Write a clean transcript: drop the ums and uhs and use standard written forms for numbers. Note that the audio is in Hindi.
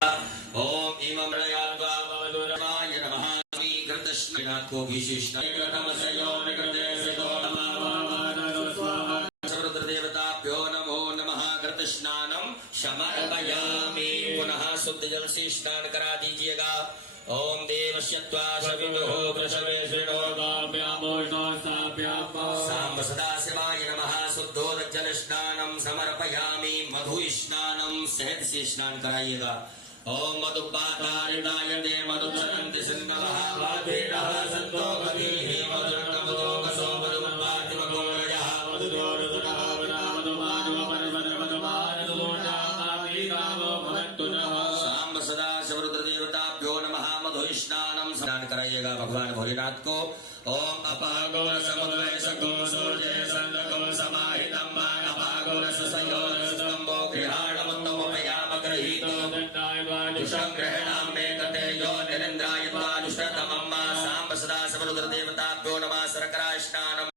ओम इमं प्रयात्वा भवदुरमाय नमः श्रीकृष्णनाथ को विशिष्ट कृतमसयो निकृते सितो देवताभ्यो नमो नमः कृतस्नानं समर्पयामि। पुनः शुद्ध जल से स्नान करा दीजिएगा। ओम देवस्यत्वा सवितुः प्रसवे सांब सदाशिवाय नमः। शुद्धोदक स्नानं समर्पयामि। मधु स्नानं सहज से स्नान कराइएगा। ओम मधुपातारिताय दे मधुचरन्ति सिन्नवः वादेरः सन्तो गतिः मधुरतमो वसो मधुमत्पाति मधुमयः मधुरोरुतः मधुमानो मधुमधुमधुमानदोषा मावीरावो भवन्तु नः। सांब सदा शिवरुद्र देवताभ्यो नमः। मधु स्नानं स्नान कराइएगा भगवान भोलेनाथ को। ओम अपागो समुद्रय सको सूर्य संदको समाहितं मान अपागो रसयो रसम्भो गृहाणमुत्तमो मयाम गृहीतो दुष्ग्रहणां मे कते यो निरेन्द्राय द्वा दुष्टतमं मा। सांब सदा शिवरुद्र देवताभ्यो नमः। शर्करा स्नानं